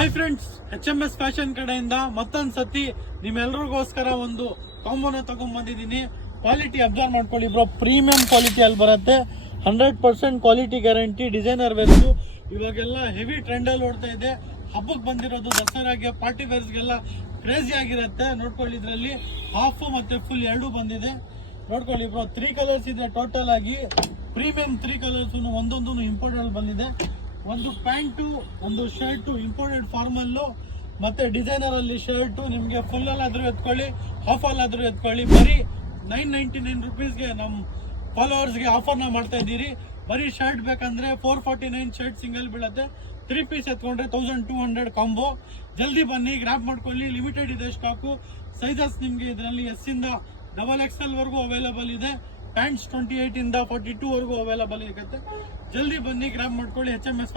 Hi friends, HMS fashion ಕಡೆಯಿಂದ ಮತ್ತೊಂದು ಸತಿ ನಿಮ್ಮೆಲ್ಲರಿಗೋಸ್ಕರ ಒಂದು ಕಾಂಬೋನ ತಗೊಂಡ್ ಬಂದಿದ್ದೀನಿ. ಕ್ವಾಲಿಟಿ ಅಬ್ಸರ್ವ್ ಮಾಡ್ಕೊಳ್ಳಿ ಬ್ರೋ, ಪ್ರೀಮಿಯಂ ಕ್ವಾಲಿಟಿ ಅಲ್ಲಿ ಬರುತ್ತೆ. 100% ಕ್ವಾಲಿಟಿ ಗ್ಯಾರಂಟಿ. ಡಿಸೈನರ್ ವೇರ್ಸು ಇವಾಗೆಲ್ಲ ಹೆವಿ ಟ್ರೆಂಡಲ್ಲಿ ಓಡ್ತಾ ಇದೆ. ಹಬ್ಬಕ್ಕೆ ಬಂದಿರೋದು, ದಸರಾಗೆ, ಪಾರ್ಟಿ ವೇರ್ಸ್ಗೆಲ್ಲ ಕ್ರೇಜಿ ಆಗಿರುತ್ತೆ. ನೋಡ್ಕೊಳ್ಳಿ, ಇದರಲ್ಲಿ ಹಾಫ್ ಮತ್ತೆ ಫುಲ್ ಎರಡೂ ಬಂದಿದೆ. ನೋಡ್ಕೊಳ್ಳಿ ಬ್ರೋ, 3 ಕಲರ್ಸ್ ಇದೆ ಟೋಟಲ್ ಆಗಿ. ಪ್ರೀಮಿಯಂ 3 ಕಲರ್ಸ್ ಒಂದೊಂದು ಇಂಪೋರ್ಟೆಡ್ ಬಂದಿದೆ. ಒಂದು ಪ್ಯಾಂಟು, ಒಂದು ಶರ್ಟು, ಇಂಪೋರ್ಟೆಡ್ ಫಾರ್ಮಲ್ಲು ಮತ್ತೆ ಡಿಸೈನರ್ ಅಲ್ಲಿ ಶರ್ಟು. ನಿಮಗೆ ಫುಲ್ ಅಲ್ಲಾದ್ರೂ ಎತ್ಕೊಳ್ಳಿ, ಹಾಫ್ ಅಲ್ಲಾದ್ರೂ ಎತ್ಕೊಳ್ಳಿ. ಬರೀ 999 ರುಪೀಸ್ಗೆ ನಮ್ಮ ಫಾಲೋವರ್ಸ್ಗೆ ಆಫರ್ನ ಮಾಡ್ತಾ ಇದ್ದೀರಿ. ಬರೀ ಶರ್ಟ್ ಬೇಕಂದ್ರೆ 449 ಶರ್ಟ್ ಸಿಂಗಲ್ ಬೀಳುತ್ತೆ. 3 ಪೀಸ್ ಎತ್ಕೊಂಡ್ರೆ 1200 ಕಾಂಬೋ. ಜಲ್ದಿ ಬನ್ನಿ, ಗ್ರಾಪ್ ಮಾಡ್ಕೊಳ್ಳಿ. ಲಿಮಿಟೆಡ್ ಇದೆ ಸ್ಟಾಕು. ಸೈಜಸ್ ನಿಮಗೆ ಇದರಲ್ಲಿ S ಇಂದ XXL ವರೆಗೂ ಅವೈಲೇಬಲ್ ಇದೆ. ಪ್ಯಾಂಟ್ಸ್ 28 ಇಂದ 42 ವರೆಗೂ ಅವೈಲೇಬಲ್ ಇರುತ್ತೆ. ಜಲ್ದಿ ಬನ್ನಿ, ಗ್ರಾಪ್ ಮಾಡ್ಕೊಳ್ಳಿ. HMS